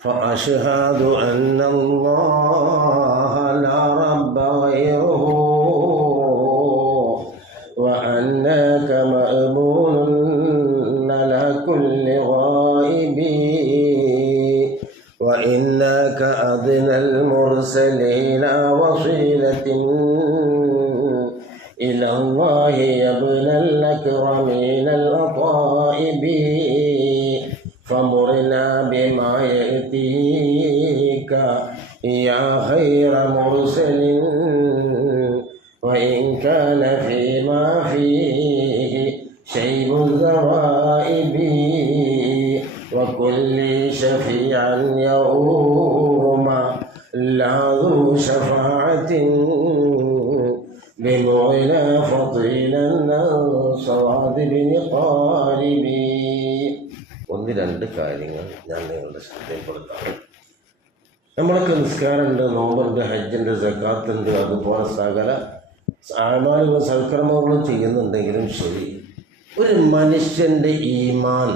فأشهد أن الله لا رب غيره وأنك مأمون على كل غائب وإنك أدنى المرسلين وصيلة إلى الله يا ابن الأكرمين الأطائب فمرنا بما يأتيك يا خير مرسل وإن كان فيما فيه شيء الذوائب وكل شفيعا يوم لا ذو شفاعة بمعنا فضيلا صواد بن قارب. ഒന്ന് രണ്ട് കാര്യങ്ങൾ ഞാൻ നിങ്ങളുടെ ശ്രദ്ധയിൽപ്പെടുത്താം. നമ്മളൊക്കെ നിസ്കാരമുണ്ട്, നോമ്പുണ്ട്, ഹജ്ജുണ്ട്, സക്കാത്തുണ്ട്, അതുപോലെ സകല ആമാലുകളും സൽക്കർമ്മങ്ങളും ചെയ്യുന്നുണ്ടെങ്കിലും ശരി, ഒരു മനുഷ്യൻ്റെ ഈമാൻ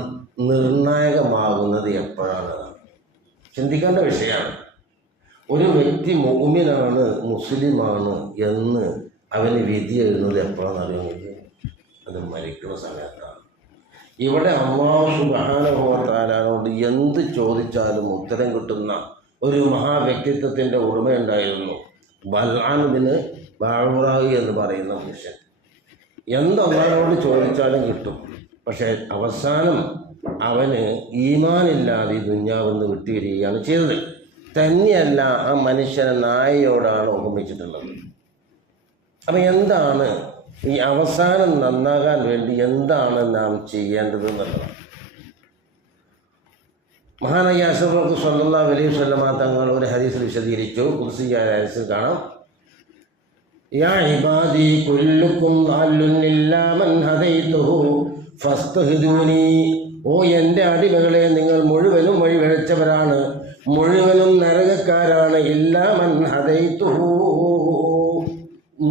നിർണായകമാകുന്നത് എപ്പോഴാണ്? ചിന്തിക്കേണ്ട വിഷയമാണ്. ഒരു വ്യക്തി മുഅ്മിനാണ്, മുസ്ലിമാണ് എന്ന് അവന് വിധി എഴുതുന്നത് എപ്പോഴാണെന്ന് അറിയുമെങ്കിൽ അത് മരിക്കുന്ന സമയത്താണ്. ഇവിടെ അല്ലാഹു സുബ്ഹാനഹു വ തആലയോട് എന്ത് ചോദിച്ചാലും ഉത്തരം കിട്ടുന്ന ഒരു മഹാവ്യക്തിത്വത്തിൻ്റെ ഉടമയുണ്ടായിരുന്നു. ബൽആൻ ബിൻ ബഅൂറ എന്ന് പറയുന്ന മനുഷ്യൻ. എന്ത് അല്ലാഹുവോട് ചോദിച്ചാലും കിട്ടും. പക്ഷേ അവസാനം അവന് ഈമാനില്ലാതെ ദുനിയാവെന്ന് വിട്ടുവരികയാണ് ചെയ്തത്. തന്നെയല്ല, ആ മനുഷ്യനെ നായയോടാണ് ഉപമിച്ചിട്ടുള്ളത്. അപ്പം എന്താണ് ഈ അവസാനം നന്നാകാൻ വേണ്ടി എന്താണ് നാം ചെയ്യേണ്ടത് എന്നുള്ളതാണ്. മഹാനായ അഷ്റഫ് സ്വല്ലല്ലാഹു അലൈഹി വസല്ലമ തങ്ങൾ ഒരു ഹദീസിൽ വിശദീകരിച്ചു. ഖുദ്സിയായ ഹദീസിൽ കാണാം, യാ ഇബാദി കുല്ലുക്കും ദാല്ലുൻ ഇല്ലാ മൻ ഹദൈതുഹു ഫസ്തഹ്ദൂനി. ഓ എൻ്റെ അടിമകളെ, നിങ്ങൾ മുഴുവനും വഴിവഴച്ചവരാണ്, മുഴുവനും നരകക്കാരാണ്. ഇല്ലാ മൻ ഹദൈതുഹു,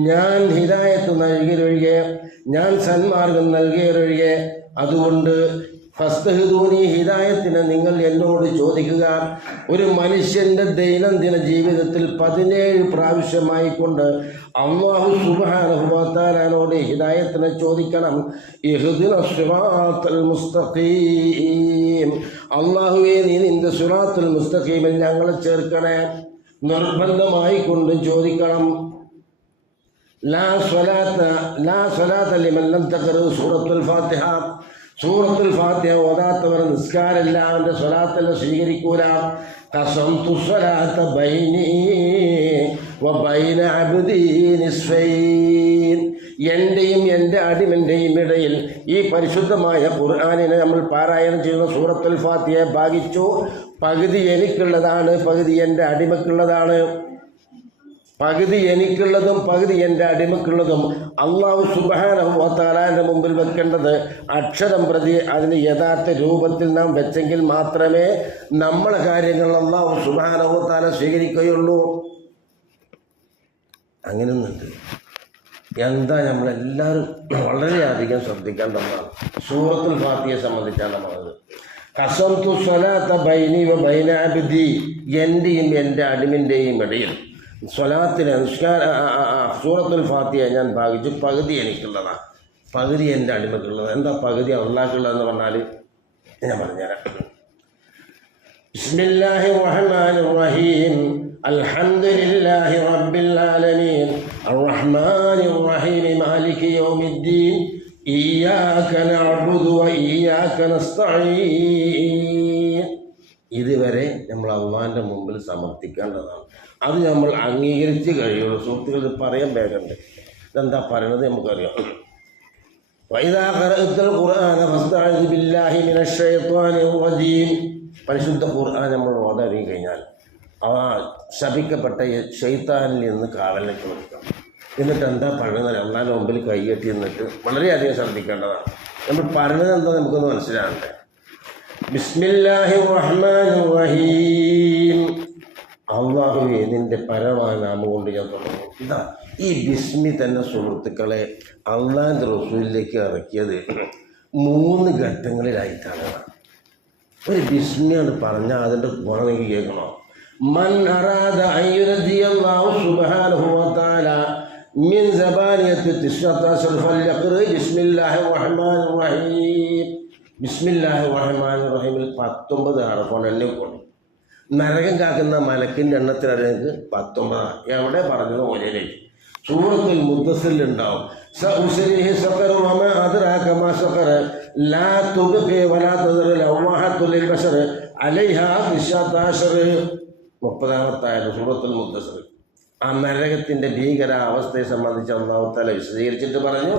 ഞാൻ ഹിദായത്ത് നൽകിയൊഴികെ, ഞാൻ സന്മാർഗം നൽകിയൊഴികെ. അതുകൊണ്ട് ഫസ്തഹ്ദൂനി, ഹിദായത്തിന് നിങ്ങൾ എന്നോട് ചോദിക്കുക. ഒരു മനുഷ്യൻ്റെ ദൈനംദിന ജീവിതത്തിൽ 17 പ്രാവശ്യമായിക്കൊണ്ട് അല്ലാഹു സുബ്ഹാനഹു വ തആലയോട് ഹിദായത്തിനെ ചോദിക്കണം. ഇഹ്ദിനസ് സിറാത്തൽ മുസ്തഖീം, അല്ലാഹുവേ നീ നിന്റെ സിറാത്തുൽ മുസ്തഖീമിൽ ഞങ്ങളെ ചേർക്കണേ. നിർബന്ധമായി കൊണ്ട് ചോദിക്കണം. ലാ സ്വലാത്ത ലിമൻ ലം തഖറ സൂറത്തുൽ ഫാത്തിഹ, സൂറത്തുൽ ഫാത്തിഹ ഓതാത്തവർ നിസ്കാരമില്ല, അവൻ്റെ സ്വലാത്തെല്ലാം സ്വീകരിക്കൂല. ഖസംതു സ്വലാത്ത ബൈനി വ ബൈന അബ്ദി നിസ്ഫൈൻ, എൻ്റെയും എൻ്റെ അടിമൻ്റെയും ഇടയിൽ ഈ പരിശുദ്ധമായ ഖുർആനിനെ നമ്മൾ പാരായണം ചെയ്യുന്ന സൂറത്തുൽ ഫാത്തിഹയെ ഭാഗിച്ചു. പകുതി എനിക്കുള്ളതാണ്, പകുതി എൻ്റെ അടിമക്കുള്ളതാണ്. പകുതി എനിക്കുള്ളതും പകുതി എൻ്റെ അടിമക്കുള്ളതും അല്ലാഹു സുബ്ഹാനഹു വ തആലയുടെ മുമ്പിൽ വെക്കേണ്ടത് അക്ഷരം പ്രതി അതിന് യഥാർത്ഥ രൂപത്തിൽ നാം വെച്ചെങ്കിൽ മാത്രമേ നമ്മളെ കാര്യങ്ങൾ അല്ലാഹു സുബ്ഹാനഹു വ തആല സ്വീകരിക്കുകയുള്ളൂ. അങ്ങനെയൊന്നുണ്ട്. എന്താ നമ്മളെല്ലാവരും വളരെയധികം ശ്രദ്ധിക്കേണ്ടതാണ്. സൂറത്തുൽ ഫാത്തിഹയെ സംബന്ധിച്ചാണ് നമ്മളത്. ഖസംതു സ്വലാത്ത ബൈനി വ ബൈന അബ്ദി, എൻ്റെയും എൻ്റെ അടിമിൻ്റെയും ഇടയിൽ സ്വലാത്തിന് സൂറത്തുൽ ഫാത്തിഹ ഞാൻ ഭാഗിച്ചു. പകുതി എനിക്കുള്ളതാണ്, പകുതി എൻ്റെ അടിമക്കുള്ളത്. എന്താ പകുതി അള്ളാഹ്ക്കുള്ളതെന്ന് പറഞ്ഞാൽ ഞാൻ പറഞ്ഞുതരാം. ബിസ്മില്ലാഹിർ റഹ്മാനിർ റഹീം, അൽഹംദുലില്ലാഹി റബ്ബിൽ ആലമീൻ, അർറഹ്മാനിർ റഹീം, മാലികി യൗമിദ്ദീൻ, ഇയ്യാക നഅ്ബുദു വ ഇയ്യാക നസ്തഈൻ. ഇതുവരെ നമ്മൾ അള്ളാഹിൻ്റെ മുമ്പിൽ സമർപ്പിക്കേണ്ടതാണ്. അത് നമ്മൾ അംഗീകരിച്ച് കഴിയുള്ളൂ. സുഹൃത്തുക്കൾ, ഇത് പറയാൻ വേഗമുണ്ട്. ഇതെന്താ പറയണത് നമുക്കറിയാം. വഇദാ ഖറഅ്തൽ ഖുർആന ഫസ്തഅദ് ബില്ലാഹി മിനശ് ശൈത്വാനിർ റജീം. പരിശുദ്ധ ഖുർആൻ നമ്മൾ ഓതാൻ കഴിഞ്ഞാൽ ആ ശപിക്കപ്പെട്ട ശൈത്താനിൽ നിന്ന് കാവലിനെ ചോദിക്കണം. എന്നിട്ട് എന്താ പറയുന്നത്? അള്ളാഹിൻ്റെ മുമ്പിൽ കൈയ്യട്ടി നിന്നിട്ട് വളരെയധികം ശ്രദ്ധിക്കേണ്ടതാണ്. നമ്മൾ പറയുന്നത് എന്താ നമുക്കൊന്ന് മനസ്സിലാകണ്ടേ. ബിസ്മില്ലാഹിർ റഹ്മാനിർ റഹീം, അള്ളാഹുവേ നിൻ്റെ പരമനാമം കൊണ്ട് ഞാൻ തുടങ്ങും. ഇതാ ഈ ബിസ്മി തന്നെ സുഹൃത്തുക്കളെ അള്ളാഹിൻ്റെ റസൂലിലേക്ക് ഇറക്കിയത് 3 ഘട്ടങ്ങളിലായിട്ടാണ്. ഒരു ബിസ്മിയാണ് പറഞ്ഞാൽ അതിൻ്റെ ഗുണം എനിക്ക് കേൾക്കണോ? മൻ അറാദ അയ്യുനദിയല്ലാഹു സുബ്ഹാനഹു വ തആല മിൻ സബാനിയത്തി തിസ്അത്തഅശർ ഫൽയഖ്റ ബിസ്മില്ലാഹിർ റഹ്മാനിർ റഹീം. ബിസ്മില്ലാഹിർ റഹ്മാനിർ റഹീമിൽ 19 ഹർഫാണ് എണ്ണിക്കൊണ്ട്. നരകം കാക്കുന്ന മലക്കിൻ്റെ എണ്ണത്തിനറിയാം 19. എവിടെ പറഞ്ഞത് പോലെ സൂറത്തുൽ മുദ്ദസ്സിലുണ്ടാവും. സഉസ്രിഹി സഖറ വമാ അദ്റാക മാ സഖറ ലാ തുബ്ഖി വലാ തദറ ലവാഹത്തുൽ ലിൽബശർ അലൈഹാ 19. 30-ാമത്തെ സൂറത്തുൽ മുദ്ദസ്സിർ. ആ നരകത്തിൻ്റെ ഭീകരാവസ്ഥയെ സംബന്ധിച്ച് അല്ലാഹു തആല വിശദീകരിച്ചിട്ട് പറഞ്ഞു,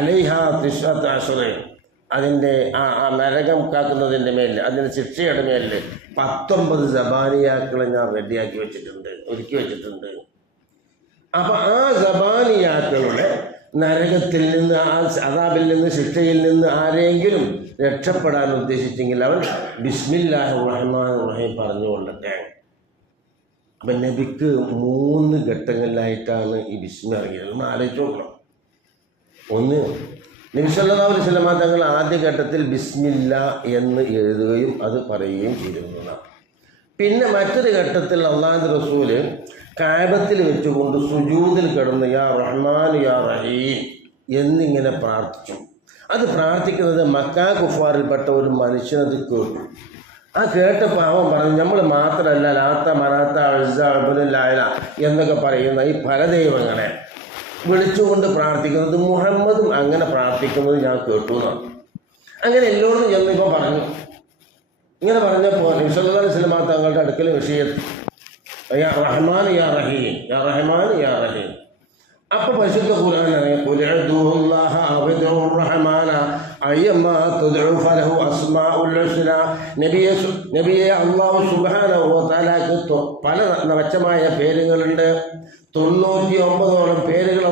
അലൈഹാ 19. അതിൻ്റെ ആ നരകം കാക്കുന്നതിൻ്റെ മേലിൽ, അതിൻ്റെ ശിക്ഷയുടെ മേലിൽ 19 സബാനിയാക്കളെ ഞാൻ റെഡിയാക്കി വെച്ചിട്ടുണ്ട്, ഒരുക്കി വെച്ചിട്ടുണ്ട്. അപ്പം ആ സബാനിയാക്കളുടെ നരകത്തിൽ നിന്ന്, ആ അദാബിൽ നിന്ന്, ശിക്ഷയിൽ നിന്ന് ആരെങ്കിലും രക്ഷപ്പെടാൻ ഉദ്ദേശിച്ചെങ്കിൽ അവൻ ബിസ്മില്ലാഹിർ റഹ്മാനിർ റഹീം പറഞ്ഞുകൊള്ളട്ടെ. അപ്പം നബിക്ക് 3 ഘട്ടങ്ങളിലായിട്ടാണ് ഈ ബിസ്മി ഇറങ്ങിയത്. നമ്മൾ ആലോചിച്ച് നോക്കണം. ഒന്ന്, നബി സല്ലല്ലാഹു അലൈഹി വസല്ലം തങ്ങൾ ആദ്യ ഘട്ടത്തിൽ ബിസ്മില്ല എന്ന് എഴുതുകയും അത് പറയുകയും ചെയ്തിരുന്നതാണ്. പിന്നെ മറ്റൊരു ഘട്ടത്തിൽ അള്ളാഹുവിൻ്റെ റസൂല് കഅബത്തിൽ വെച്ചുകൊണ്ട് സുജൂദിൽ കിടന്ന് യാ റഹ്മാൻ യാ റഹീം എന്നിങ്ങനെ പ്രാർത്ഥിച്ചു. അത് പ്രാർത്ഥിക്കുന്നത് മക്കാ കുഫാറിൽപ്പെട്ട ഒരു മനുഷ്യനത് കേട്ടു. ആ കേട്ടപ്പോൾ അവൻ പറഞ്ഞു, നമ്മൾ മാത്രമല്ല ലാത്ത മനാത്ത അഴ്സ അബുലായ എന്നൊക്കെ പറയുന്ന ഈ പല ദൈവങ്ങളെ വിളിച്ചുകൊണ്ട് പ്രാർത്ഥിക്കുന്നത് മുഹമ്മദും അങ്ങനെ പ്രാർത്ഥിക്കുന്നത് ഞാൻ കേട്ടു എന്നാണ്. അങ്ങനെ എല്ലാവരും ചെന്നിപ്പോൾ പറഞ്ഞു. ഇങ്ങനെ പറഞ്ഞപ്പോൾ നബി സല്ലല്ലാഹു അലൈഹി വസല്ലം തങ്ങളുടെ അടുക്കൽ വിഷയത്തിൽ യാ റഹ്മാൻ യാ റഹീം, യാ റഹ്മാൻ യാ റഹീം. അപ്പോൾ പരിശുദ്ധ ഖുർആൻ ഖുൽ ഉദ്ഉല്ലാഹ അവദഉ റഹ്മാന അയ്യമാ തദ്ഉ ഫലഹു അസ്മാഉൽ ഹുസ്ന. നബിയെ അല്ലാഹു സുബ്ഹാനഹു വ തആലക്ക് പല മെച്ചമായ പേരുകളുണ്ട്. 99 പേരുകൾ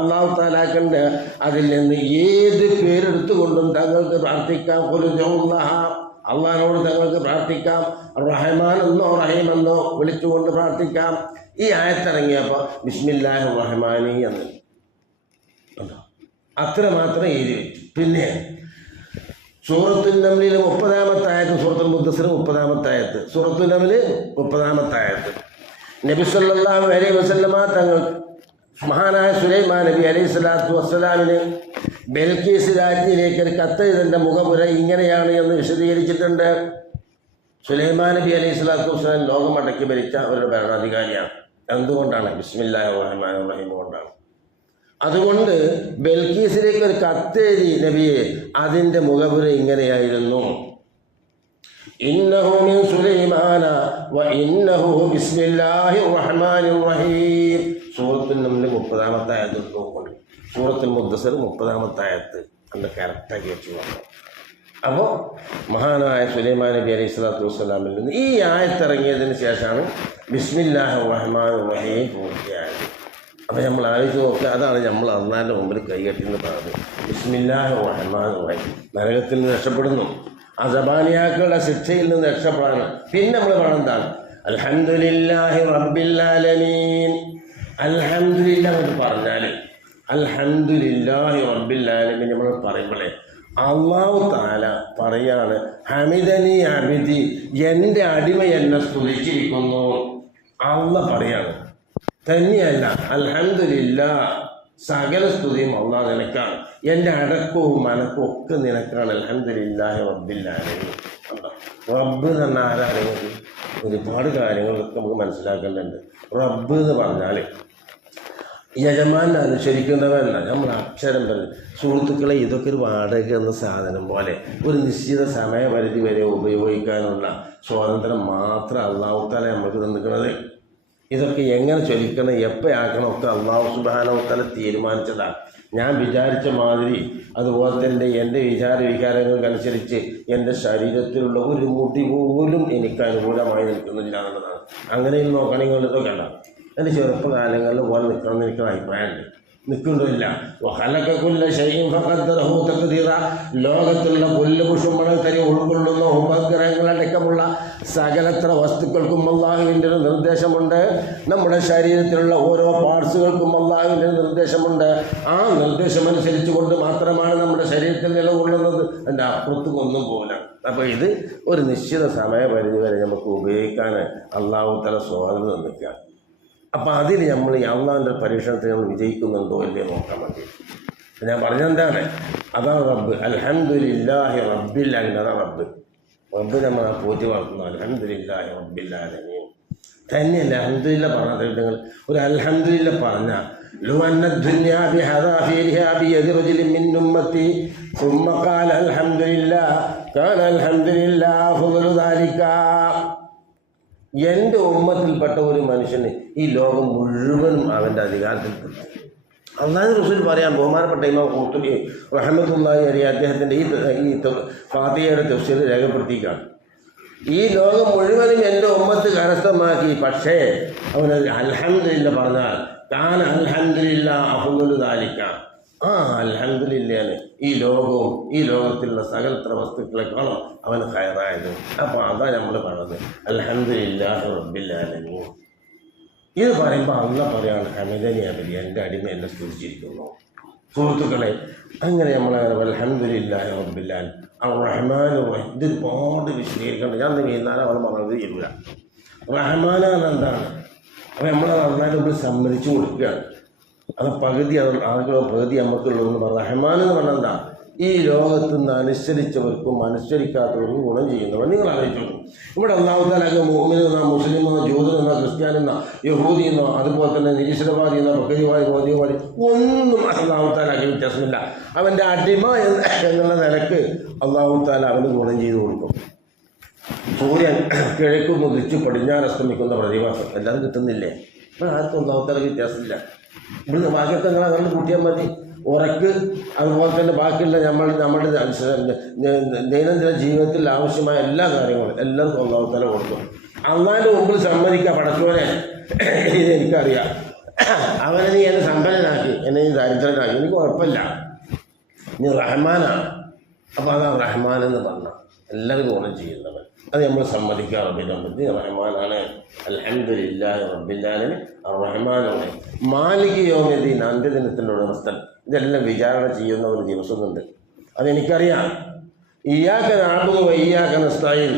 അല്ലാഹു തആലക്കുണ്ട്. അതിൽ നിന്ന് ഏത് പേരെടുത്തുകൊണ്ടും തങ്ങൾക്ക് പ്രാർത്ഥിക്കാം. ഖുൽ ഉദ്ഉല്ലാഹ, അള്ളാഹിനോട് തങ്ങൾക്ക് പ്രാർത്ഥിക്കാം. റഹ്മാൻ എന്നോ റഹീം എന്നോ വിളിച്ചുകൊണ്ട് പ്രാർത്ഥിക്കാം. ഈ ആയത്തിറങ്ങിയപ്പോൾ ബിസ്മില്ലാഹിർ റഹ്മാനി എന്ന് അത്രമാത്രം എഴുതി വെച്ചു. പിന്നെ സൂറത്തുൽ നംലിൽ 30-ാമത്തെ ആയത്ത്, സൂറത്തുൽ മുദ്ദസ്സിർ 30-ാമത്തെ ആയത്ത്, സൂറത്തുൽ നംൽ 30-ാമത്തെ ആയത്ത്. നബി സല്ലല്ലാഹു അലൈഹി വസല്ലമ തങ്ങൾ മഹാനായ സുലൈമാൻ നബി അലൈഹി സ്വലാത്തു വസ്സലാമിന് ബൽക്കീസ് രാജ്ഞിയിലേക്ക് ഒരു കത്തെഴുതേണ്ട മുഖപുര ഇങ്ങനെയാണ് എന്ന് വിശദീകരിച്ചിട്ടുണ്ട്. സുലൈമാൻ നബി അലൈഹി സ്വലാത്തു വസ്സലാം ലോകം അടക്കി ഭരിച്ച അവരുടെ ഭരണാധികാരിയാണ്. എന്തുകൊണ്ടാണ്? ബിസ്മില്ലാഹിർ റഹ്മാനിർ റഹീം കൊണ്ടാണ്. അതുകൊണ്ട് ബൽക്കീസിലേക്ക് ഒരു കത്തെഴുതി നബിയെ, അതിൻ്റെ മുഖപുര ഇങ്ങനെയായിരുന്നു, ഇന്നഹു മിൻ സുലൈമാന വ ഇന്നഹു ബിസ്മില്ലാഹിർ റഹ്മാനിർ റഹീം. സൂറത്തുൽ നംൽ 30-ാമത്തെ ആയത്ത് നോക്കണം. സൂറത്തുൽ മുദ്ദസ്സിർ 30-ാമത്തെ ആയത്ത് അന്ന് കറക്റ്റാക്കി വെച്ച് പറഞ്ഞു. അപ്പോൾ മഹാനായ സുലൈമാൻ നബി അലൈഹി സ്വലാത്തു വസ്സലാമിൽ നിന്ന് ഈ ആയത്തിറങ്ങിയതിന് ശേഷമാണ് ബിസ്മില്ലാഹിർ റഹ്മാനിർ റഹീം പൂർത്തിയായത്. അപ്പോൾ നമ്മൾ ആലോചിച്ച് നോക്കുക. അതാണ് നമ്മൾ അള്ളാഹിൻ്റെ മുമ്പിൽ കൈകെട്ടിന്ന് പറഞ്ഞത്. ബിസ്മില്ലാഹിർ റഹ്മാനിർ റഹീം. നരകത്തിൽ നിന്ന് രക്ഷപ്പെടുന്നു, ആ സബാനിയാക്കളുടെ ശിക്ഷയിൽ നിന്ന് രക്ഷപ്പെടാണ്. പിന്നെ നമ്മൾ പറയുന്നതാണ് അൽഹംദുലില്ലാഹി റബ്ബിൽ ആലമീൻ. അൽഹംദുലില്ലാ എന്ന് പറഞ്ഞാൽ അൽഹംദുലില്ലാഹി റബ്ബിൽ ആലമീൻ നമ്മൾ പറയുമ്പോഴേ അല്ലാഹു തആല പറയാണ്, ഹമിദനി അബ്ദി, എൻ്റെ അടിമ എന്നെ സ്തുതിച്ചിരിക്കുന്നു. അല്ലാഹ് പറയാണ്, തന്നെയല്ല അൽഹംദുലില്ലാ, സകല സ്തുതിയും അല്ലാഹ് നിനക്കാണ്, എൻ്റെ അടക്കവും മനക്കും ഒക്കെ നിനക്കാണ്. അൽഹംദുലില്ലാഹി റബ്ബിൽ ആലമീൻ. റബ്ബ് എന്ന് പറഞ്ഞാൽ ആരാണെങ്കിൽ ഒരുപാട് കാര്യങ്ങളൊക്കെ നമുക്ക് മനസ്സിലാക്കേണ്ടതുണ്ട്. റബ്ബ് എന്ന് പറഞ്ഞാൽ യജമാനെ അനുസരിക്കുന്നവരല്ല. നമ്മൾ അക്ഷരം പറഞ്ഞു. സുഹൃത്തുക്കളെ, ഇതൊക്കെ ഒരു വാടക എന്ന സാധനം പോലെ ഒരു നിശ്ചിത സമയപരിധി വരെ ഉപയോഗിക്കാനുള്ള സ്വാതന്ത്ര്യം മാത്രം അല്ലാഹു തആല നമുക്ക് തന്നിരിക്കുന്നത്. ഇതൊക്കെ എങ്ങനെ ചൊല്ലിക്കണം, എപ്പോൾ ആക്കണം ഒക്കെ അല്ലാഹു സുബ്ഹാനഹു തആല തീരുമാനിച്ചതാണ്. ഞാൻ വിചാരിച്ച മാതിരി അതുപോലെ തന്നെ എൻ്റെ വികാരങ്ങൾക്കനുസരിച്ച് എൻ്റെ ശരീരത്തിലുള്ള ഒരു മുടി പോലും എനിക്ക് അനുകൂലമായി നിൽക്കുന്നില്ല എന്നുള്ളതാണ്. അങ്ങനെയും നോക്കണമെങ്കിൽ ഇതൊക്കെ ഉണ്ടാകും. എൻ്റെ ചെറുപ്പകാലങ്ങളിൽ പോലെ നിൽക്കണമെന്ന് എനിക്കൊരു അഭിപ്രായമുണ്ട്. നിൽക്കുന്നില്ല. ലോകത്തുള്ള പുല്ലുപുഷ്പങ്ങൾ തരി ഉൾക്കൊള്ളുന്ന ഉപഗ്രഹങ്ങളടക്കമുള്ള സകലത്ര വസ്തുക്കൾക്കും അല്ലാഹുവിൻ്റെ ഒരു നിർദ്ദേശമുണ്ട്. നമ്മുടെ ശരീരത്തിലുള്ള ഓരോ പാർട്സുകൾക്കും അല്ലാഹുവിൻ്റെ ഒരു നിർദ്ദേശമുണ്ട്. ആ നിർദ്ദേശമനുസരിച്ച് കൊണ്ട് മാത്രമാണ് നമ്മുടെ ശരീരത്തിൽ നിലകൊള്ളുന്നത്. എൻ്റെ അപ്പുറത്ത് ഒന്നും പോകില്ല. അപ്പോൾ ഇത് ഒരു നിശ്ചിത സമയപരിധി വരെ നമുക്ക് ഉപയോഗിക്കാൻ അള്ളാഹു തആല സ്വാതന്ത്ര്യം തന്നിക്കുക. അപ്പം അതിൽ നമ്മൾ ഈ അള്ളാഹിൻ്റെ പരീക്ഷണത്തിൽ നമ്മൾ വിജയിക്കുന്നുണ്ടോ ഇല്ലയോ നോക്കാൻ വേണ്ടി ഞാൻ പറഞ്ഞെന്താണ്, അതാണ് റബ്ബ്. അൽഹംദുലില്ലാഹി റബ്ബിൽ ആലമീൻ. അതാണ് റബ്ബ്. റബ്ബ് നമ്മൾ പോറ്റി വളർത്തുന്നു. അൽഹംദുലില്ലാഹി റബ്ബിൽ ആലമീൻ തന്നെയല്ല. അൽഹംദുലില്ലാ പറഞ്ഞിട്ട് നിങ്ങൾ ഒരു അൽഹംദുലില്ലാ പറഞ്ഞാൽ لو أن الدنيا بحذافيرها بيد رجل من أمتي ثم قال الحمد لله كان الحمد لله أفضل ذلك. എൻ്റെ ഉമ്മത്തിൽപ്പെട്ട ഒരു മനുഷ്യന് ഈ ലോകം മുഴുവനും അവൻ്റെ അധികാരത്തിൽ കിട്ടും. അല്ലാഹു റസൂൽ പറയാൻ ബഹുമാനപ്പെട്ട ഇമാം ഖുർത്തുബി റഹ്മത്തുള്ളാഹി അലൈഹി അദ്ദേഹത്തിൻ്റെ ഈ ഫാത്തിഹയുടെ തഫ്സീർ രേഖപ്പെടുത്തിയിട്ടാണ്. ഈ ലോകം മുഴുവനും എൻ്റെ ഉമ്മത്ത് കരസ്ഥമാക്കി, പക്ഷേ അവൻ അൽഹംദുലില്ലാ പറഞ്ഞാൽ കാന അൽഹംദുലില്ലാ അഫ്ളലു ദാലിക. ആ അൽഹംദുലില്ലാന് ഈ ലോകവും ഈ ലോകത്തിലുള്ള സകലത്ര വസ്തുക്കളെക്കാളും അവന് ഖൈറായത്. അപ്പോൾ അതാ നമ്മൾ പറഞ്ഞത് അൽഹംദുലില്ലാഹി റബ്ബിൽ ആലമീൻ. ഇത് പറയുമ്പോൾ അല്ലാഹ് പറയാണ് ഹമിദനി അബദി, എൻ്റെ അടിമ എന്നെ സ്തുതിച്ചിരിക്കുന്നു. സുഹൃത്തുക്കളെ, അങ്ങനെ നമ്മളങ്ങനെ അൽഹംദുലില്ലാഹി റബ്ബിൽ ആലമീൻ അർ-റഹ്മാൻ റഹീം ഇത് ഒരുപാട് വിശദീകരിക്കേണ്ട. ഞാൻ വൈകുന്നേരം അവൾ പറഞ്ഞത് ഇല്ല. റഹ്മാനാണ് എന്താണ്? അപ്പോൾ നമ്മൾ നന്നായിട്ട് നമ്മൾ സമ്മതിച്ചു കൊടുക്കുകയാണ്. അത് പകുതി ആളുകളോ പകുതി നമുക്കുള്ളതെന്ന് പറഞ്ഞാൽ റഹ്മാൻ എന്ന് പറഞ്ഞാൽ എന്താ? ഈ ലോകത്ത് നിന്ന് അനുസരിച്ചവർക്കും അനുസരിക്കാത്തവർക്കും ഗുണം ചെയ്യുന്നവർ. നിങ്ങൾ ആലോചിച്ചു, ഇവിടെ അല്ലാഹു തആല മുഅ്മിനെന്നോ മുസ്ലിമെന്നോ ജൂതനെന്നോ ക്രിസ്ത്യാനെന്നോ യഹൂദിയെന്നോ അതുപോലെ തന്നെ നിരീശ്വരവാദിയെന്നോ ബക്കരിവാദി ഒന്നും അല്ലാഹു തആലക്ക് വ്യത്യാസമില്ല. അവൻ്റെ അടിമ എന്നുള്ള നിലക്ക് അല്ലാഹു തആല അവന് ഗുണം ചെയ്തു കൊടുക്കും. സൂര്യൻ കിഴക്ക് മുതിച്ച് പടിഞ്ഞാറ് അസ്തമിക്കുന്ന പ്രതിഭാസം എല്ലാവരും കിട്ടുന്നില്ലേ? അപ്പോൾ ആർക്കും അല്ലാഹു തആല വ്യത്യാസമില്ല. ഇവിടുന്ന് ബാക്കിയൊക്കെ നിങ്ങൾ അങ്ങനെ കൂട്ടിയാൽ മതി. ഉറക്ക് അതുപോലെ തന്നെ ബാക്കിയുള്ള നമ്മുടെ ദൈനംദിന ജീവിതത്തിൽ ആവശ്യമായ എല്ലാ കാര്യങ്ങളും എല്ലാവർക്കും അല്ലാഹു തആല കൊടുക്കും. അള്ളാഹിൻ്റെ മുമ്പിൽ സമ്മതിക്കുക, പടച്ചോനെ ഇതെനിക്കറിയാം, അവനെ നീ എന്നെ സമ്പന്നനാക്കി, എന്നെ നീ ദരിദ്രനാക്കി, എനിക്ക് കുഴപ്പമില്ല, നീ റഹ്മാനാണ്. അപ്പോൾ അതാണ് റഹ്മാൻ എന്ന് പറഞ്ഞാൽ എല്ലാവർക്കും ഗുണം ചെയ്യുന്നവൻ. അത് നമ്മൾ സമ്മതിക്കുക. റബ്ബിനെ പറ്റി റഹ്മാനാണ്. അൽഹംദുലില്ലാഹി റബ്ബിൽ ആലമീൻ അർ-റഹ്മാൻ റഹീം മാലിക് യൗമിദ്ദീൻ അന്ത്യദിനത്തിൻ്റെ ഉടമസ്ഥൻ. ഇതെല്ലാം വിചാരണ ചെയ്യുന്ന ഒരു ദിവസമുണ്ട്. അതെനിക്കറിയാം. ഇയ്യാക നഅ്ബുദു വ ഇയ്യാക നസ്തഈൻ,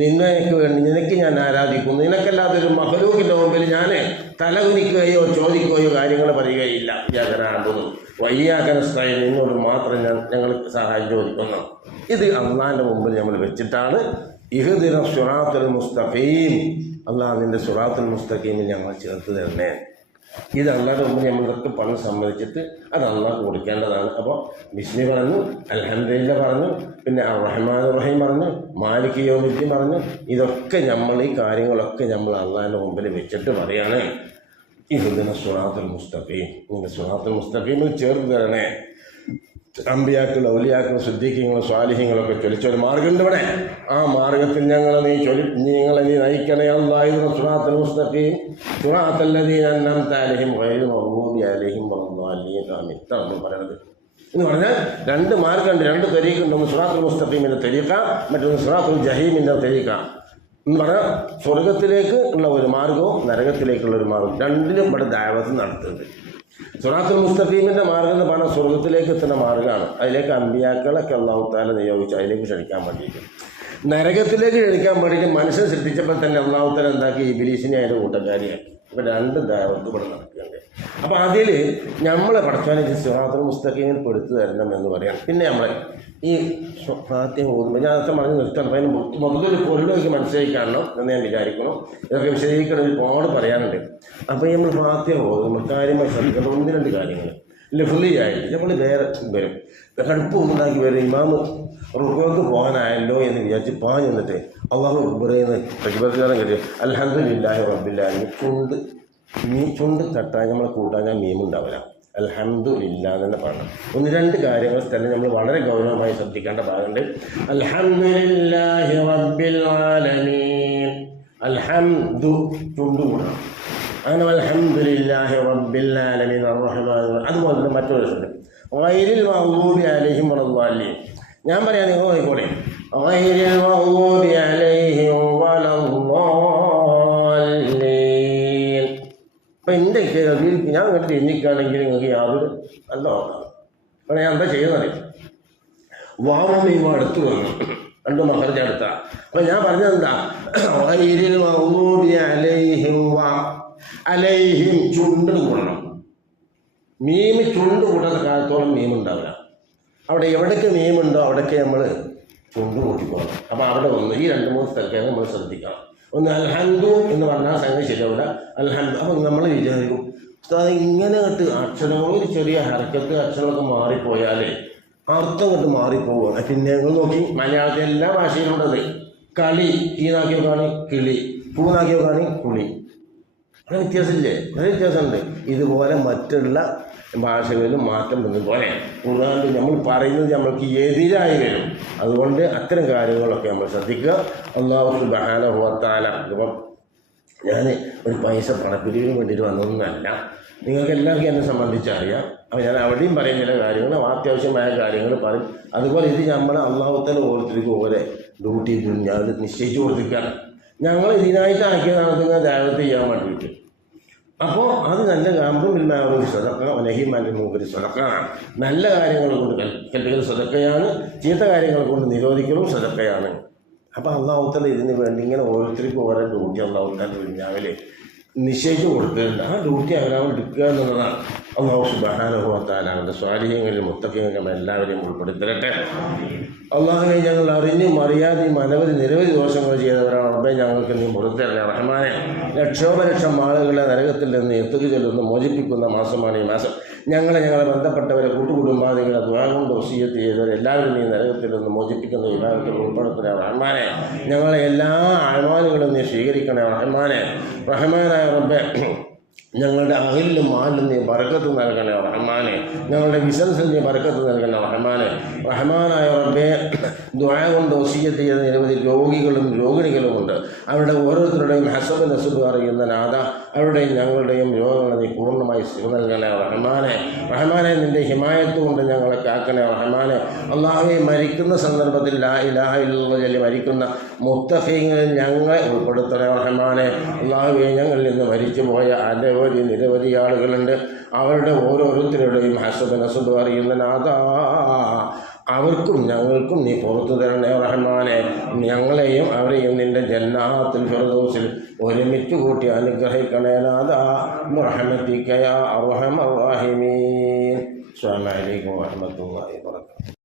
നിനക്ക് വേണ്ടി നിനക്ക് ഞാൻ ആരാധിക്കുന്നു, നിനക്കല്ലാത്തൊരു മഖ്ലൂഖിൻ്റെ മുമ്പിൽ ഞാൻ തലകുനിക്കുകയോ ചോദിക്കുകയോ കാര്യങ്ങൾ പറയുകയില്ല. ഇയ്യാക നഅ്ബുദു വ ഇയ്യാക നസ്തഈൻ, നിന്നോട് മാത്രം ഞങ്ങൾക്ക് സഹായം ചോദിക്കുന്നു. ഇത് അള്ളാഹിൻ്റെ മുമ്പിൽ നമ്മൾ വെച്ചിട്ടാണ് ഇഹ്ദിന സിറാത്തുൽ മുസ്തഖീം, അള്ളാഹ് നിൻ്റെ സിറാത്തുൽ മുസ്തഖീമിൽ ഞങ്ങൾ ചേർത്ത് തരണേ. ഇത് അള്ളാഹുടെ മുമ്പിൽ നമ്മൾക്ക് പണം സമ്മതിച്ചിട്ട് അത് അള്ളാഹ് കൊടുക്കേണ്ടതാണ്. അപ്പോൾ ബിസ്മി പറഞ്ഞു, അൽഹംദുലില്ലാ പറഞ്ഞു, പിന്നെ അർ-റഹ്മാൻ റഹീം പറഞ്ഞു, മാലിക് യൗമിദ്ദീൻ പറഞ്ഞു. ഇതൊക്കെ നമ്മൾ ഈ കാര്യങ്ങളൊക്കെ നമ്മൾ അള്ളാഹിൻ്റെ മുമ്പിൽ വെച്ചിട്ട് പറയാണ് ഇഹ്ദിന സിറാത്തുൽ മുസ്തഖീം, നിൻ്റെ സിറാത്തുൽ മുസ്തഖീമിൽ ചേർത്ത് തരണേ. അമ്പിയാക്കൾ ഔലിയാക്കൾ സിദ്ദീഖീങ്ങളും സ്വാലിഹീങ്ങളൊക്കെ ചൊലിച്ചൊരു മാർഗ്ഗമുണ്ട് ഇവിടെ. ആ മാർഗത്തിൽ ഞങ്ങളെ നീ നയിക്കണേ. അല്ലാഹു സിറാത്തുൽ മുസ്തഖീം സിറാത്തൽ ലദീന അൻഅംത അലൈഹിം ഗൈറിൽ മഗ്ദൂബി അലൈഹിം വലദ്ദാലിൻ. ആമീൻ. ഇതാണ് നമ്മൾ പറയുന്നത്. എന്ന് പറഞ്ഞാൽ രണ്ട് മാർഗ്ഗമുണ്ട്, രണ്ട് തരീഖുണ്ട്. ഒന്ന് സിറാത്തുൽ മുസ്തഖീമിൻ്റെ തരീഖ, മറ്റൊന്ന് സിറാത്തുൽ ജഹീമിൻ്റെ തരീഖ. എന്ന് പറഞ്ഞാൽ സ്വർഗത്തിലേക്ക് ഉള്ള ഒരു മാർഗവും നരകത്തിലേക്കുള്ള ഒരു മാർഗം, രണ്ടിലും ഇവിടെ ദഅവത്ത് നടത്തുന്നുണ്ട്. സിറാത്തുൽ മുസ്തഖീമിൻ്റെ മാർഗ്ഗം എന്ന് പറഞ്ഞാൽ സ്വർഗത്തിലേക്ക് എത്തുന്ന മാർഗ്ഗമാണ്. അതിലേക്ക് അമ്പിയാക്കളൊക്കെ അല്ലാഹു തആല നിയോഗിച്ചു അതിലേക്ക് ക്ഷണിക്കാൻ വേണ്ടിയിട്ട്. നരകത്തിലേക്ക് ക്ഷണിക്കാൻ വേണ്ടിയിട്ട് മനുഷ്യൻ സൃഷ്ടിച്ചപ്പോൾ തന്നെ അല്ലാഹു തആല എന്താക്കി? ഇബ്ലീസിനെ അതിൻ്റെ കൂട്ടക്കാരിയാക്കി. ഇപ്പോൾ രണ്ട് ദഅവത്ത് ഇവിടെ നടക്കുന്നുണ്ട്. അപ്പോൾ അതിൽ നമ്മളെ പഠിച്ചാൽ സിറാത്തുൽ മുസ്തഖീമിൽ പെടുത്തു തരണം എന്ന് പറയാം. പിന്നെ നമ്മൾ ഈ ഫാത്തിഹ ഓതുമ്പോൾ ഞാൻ അർത്ഥം പറഞ്ഞ് നിർത്തണം. അപ്പോൾ അതിന് മൊത്തത്തിൽ പൊരുളൊക്കെ മനസ്സിലാക്കി കാണണം എന്ന് ഞാൻ വിചാരിക്കണം. ഇതൊക്കെ വിശദീകരിക്കണം, ഒരുപാട് പറയാനുണ്ട്. അപ്പോൾ നമ്മൾ ഫാത്തിഹ ഓതുമ്പോൾ കാര്യമായി ശ്രദ്ധിക്കണം ഒന്ന് രണ്ട് കാര്യങ്ങൾ. ലഫ്ലിയായിട്ട് നമ്മൾ വേറെ വരും, കടുപ്പ് ഉണ്ടാക്കി വരും. ഇമാമ് റുക്കോക്ക് പോകാനായല്ലോ എന്ന് വിചാരിച്ച് എന്നിട്ട് അള്ളാഹു അക്ബറേന്ന് പ്രതിബദ്ധം കഴിയും അൽഹംദുലില്ലാഹി റബ്ബിൽ ആലമീൻ ചുണ്ട് തട്ടാൻ നമ്മളെ കൂട്ടാൻ ഞാൻ മീമുണ്ടാവില്ല. അൽഹംദുലില്ലാ തന്നെ പറയണം. ഒന്ന് രണ്ട് കാര്യങ്ങൾ തന്നെ നമ്മൾ വളരെ ഗൗരവമായി ശ്രദ്ധിക്കേണ്ട ഭാഗമുണ്ട്. അൽഹംദുലില്ലാഹി റബ്ബിൽ ആലമീൻ, അൽഹംദു ചുണ്ട് കൂടണം. അങ്ങനെ അൽഹംദുലില്ലാഹി റബ്ബിൽ ആലമീൻ അർ-റഹ്മാൻ. അതുപോലെ തന്നെ മറ്റൊരു ദിവസമുണ്ട് ഗൈറിൽ മഗ്ദൂബി അലൈഹിം വലദ്ദാലിൻ. ഞാൻ പറയാം, നിങ്ങൾ നോക്കിക്കോളെ. ഗൈറിൽ മഗ്ദൂബി അലൈഹിം വലദ്ദാലിൻ. അപ്പം എൻ്റെ ഞാൻ ഇങ്ങോട്ട് തിരിഞ്ഞിക്കുകയാണെങ്കിൽ നിങ്ങൾക്ക് യാതൊരു നല്ല ഓർമ്മ. അപ്പോൾ ഞാൻ എന്താ ചെയ്യുന്നത്? വാവും മീമും അടുത്ത് വന്നു. രണ്ട് മഹർജ് അടുത്ത. അപ്പം ഞാൻ പറഞ്ഞതെന്താ, ഗൈരിൽ മഗ്ദൂബി അലൈഹിം ചുണ്ട് കൂടണം. മീമ് ചുണ്ട് കൂടാത്ത കാലത്തോളം മീമുണ്ടാവില്ല. അവിടെ എവിടേക്ക് മീമുണ്ടോ അവിടേക്ക് നമ്മൾ ചുണ്ട് കൂട്ടിപ്പോകണം. അപ്പോൾ അവിടെ ഒന്ന് ഈ 2-3 സ്ഥലത്തേക്ക് നമ്മൾ ശ്രദ്ധിക്കണം. ഒന്ന് അൽഹംദു എന്ന് പറഞ്ഞാൽ സംഗതി ശരിയാവില്ല. അൽഹംദു അപ്പം നമ്മൾ വിചാരിക്കും അത് ഇങ്ങനെ കേട്ട് അക്ഷരങ്ങൾ ഒരു ചെറിയ ഹരക്കത്ത് അക്ഷരങ്ങളൊക്കെ മാറിപ്പോയാൽ അർത്ഥം കണ്ട് മാറിപ്പോവുക. പിന്നെ നിങ്ങൾ നോക്കി മലയാളത്തിൽ എല്ലാ ഭാഷയിലുണ്ടത്. കളി ഈനാക്കിയോ കാണി കിളി, പൂനാക്കിയോ കാണി കുളി. അങ്ങനെ വ്യത്യാസമില്ലേ? വളരെ വ്യത്യാസമുണ്ട്. ഇതുപോലെ മറ്റുള്ള ഭാഷകളിലും മാറ്റം വന്നതുപോലെ ഖുർആനിൽ നമ്മൾ പറയുന്നത് നമ്മൾക്ക് എതിരായി വരും. അതുകൊണ്ട് അത്തരം കാര്യങ്ങളൊക്കെ നമ്മൾ ശ്രദ്ധിക്കുക. അല്ലാഹു സുബ്ഹാനഹു വ തആല ഇപ്പം ഞാൻ ഒരു പൈസ പണപ്പിരിവിന് വേണ്ടിയിട്ട് വന്നതൊന്നുമല്ല. നിങ്ങൾക്ക് എല്ലാവർക്കും എന്നെ സംബന്ധിച്ചറിയാം. അപ്പോൾ ഞാൻ അവിടെയും പറയുന്ന ചില കാര്യങ്ങൾ അത്യാവശ്യമായ കാര്യങ്ങൾ പറയും. അതുപോലെ ഇത് നമ്മൾ അള്ളാഹുത്താല ഓരോരുത്തർക്കും ഓരോ ഡ്യൂട്ടി ഞാൻ നിശ്ചയിച്ചു കൊടുത്തിരിക്കുകയാണ്. ഞങ്ങൾ ഇതിനായിട്ട് ആക്കിയതാണ് നിങ്ങൾ ദാവത്ത് ചെയ്യാൻ വേണ്ടിയിട്ട്. അപ്പോൾ അത് നല്ല അംറുൽ മഅറൂഫ് സദഖ വനഹി അനിൽ മുൻകർ സദഖ. നല്ല കാര്യങ്ങൾ കൊണ്ട് കൽപ്പിക്കൽ സദഖയാണ്, ചീത്ത കാര്യങ്ങൾ കൊണ്ട് നിരോധിക്കലും സദഖയാണ്. അപ്പോൾ അള്ളാഹുത്താല ഇതിന് വേണ്ടി ഇങ്ങനെ ഓരോരുത്തർക്കും ഓരോ ഡ്യൂട്ടി അള്ളാഹുത്താല രാവിലെ നിശ്ചയിച്ചു കൊടുത്തിട്ടുണ്ട്. ആ ഡ്യൂട്ടി അവരവർ എടുക്കുക എന്നുള്ളതാണ്. അല്ലാഹു സുബ്ഹാനഹു വ തആല അവൻ്റെ സ്വാലിഹീങ്ങളിൽ മുത്തഖീങ്ങളിൽ എല്ലാവരെയും ഉൾപ്പെടുത്തരട്ടെ. അള്ളാഹുവെ, ഞങ്ങൾ അറിഞ്ഞും അറിയാതെയും നിരവധി ദോഷങ്ങൾ ചെയ്തവരാണ്. റബ്ബേ, ഞങ്ങൾക്ക് നീ പുറത്തിറങ്ങി റഹ്മാനെ. ലക്ഷോപലക്ഷം ആളുകളെ നരകത്തിൽ നിന്ന് എത്തുകയൊന്ന് മോചിപ്പിക്കുന്ന മാസമാണ് ഈ മാസം. ഞങ്ങളെ ബന്ധപ്പെട്ടവരെ കൂട്ടുകുടുംബാദികളെ ദുആ കൊണ്ട് വസിയ്യത്ത് ചെയ്തവരെ എല്ലാവരും നീ നരകത്തിൽ നിന്ന് മോചിപ്പിക്കുന്ന വിഭാഗത്തിൽ ഉൾപ്പെടുത്തണേ റഹ്മാനെ. ഞങ്ങളെ എല്ലാ അഅ്മാലുകളും നീ സ്വീകരിക്കണേ റഹ്മാനെ. റഹ്മാനായ റബ്ബേ, ഞങ്ങളുടെ അഹിലും മാലിലും നീ ബർക്കത്ത് നൽകണേ റഹ്മാനെ. ഞങ്ങളുടെ ബിസിനസ്സിൽ നീ ബർക്കത്ത് നൽകണേ റഹ്മാനെ. റഹ്മാനായ റബ്ബേ, ദുആ കൊണ്ട് വസിയ്യത്ത് ചെയ്ത നിരവധി രോഗികളും രോഗിണികളുമുണ്ട്. അവരുടെ ഓരോരുത്തരുടെയും ഹസബ് നസബ് അറിയുന്ന നാഥ, അവരുടെയും ഞങ്ങളുടെയും രോഗങ്ങളെ നീ പൂർണ്ണമായി ശിവ നൽകണേ റഹ്മാനെ. റഹ്മാനെ, നിൻ്റെ ഹിമായത്ത് കൊണ്ട് ഞങ്ങളെ കാക്കണേ റഹ്മാനെ. അല്ലാഹുവേ, മരിക്കുന്ന സന്ദർഭത്തിൽ ലാ ഇലാഹ ഇല്ലല്ലാഹ് ചൊല്ലി മരിക്കുന്ന മുത്തഖീങ്ങളിൽ ഞങ്ങളെ ഉൾപ്പെടുത്തണേ റഹ്മാനെ. അല്ലാഹുവേ, ഞങ്ങളിൽ നിന്ന് മരിച്ചു പോയ നിരവധി ആളുകളുണ്ട്. അവരുടെ ഓരോരുത്തരുടെയും ഹസബ് നസബ് അറിയുന്ന നാഥ, അവർക്കും ഞങ്ങൾക്കും നീ പുറത്തു തരണേ റഹ്മാനെ. ഞങ്ങളെയും അവരെയും നിൻ്റെ ജന്നാത്തുൽ ഫിർദൗസിൽ ഒരുമിച്ച് കൂട്ടി അനുഗ്രഹിക്കണേ നാഥ. ബിറഹ്മതിക യാ അർഹമർ റഹീമീൻ. അസ്സലാമു അലൈക്കും വറഹ്മത്തുള്ളാഹി വബറകാതുഹു.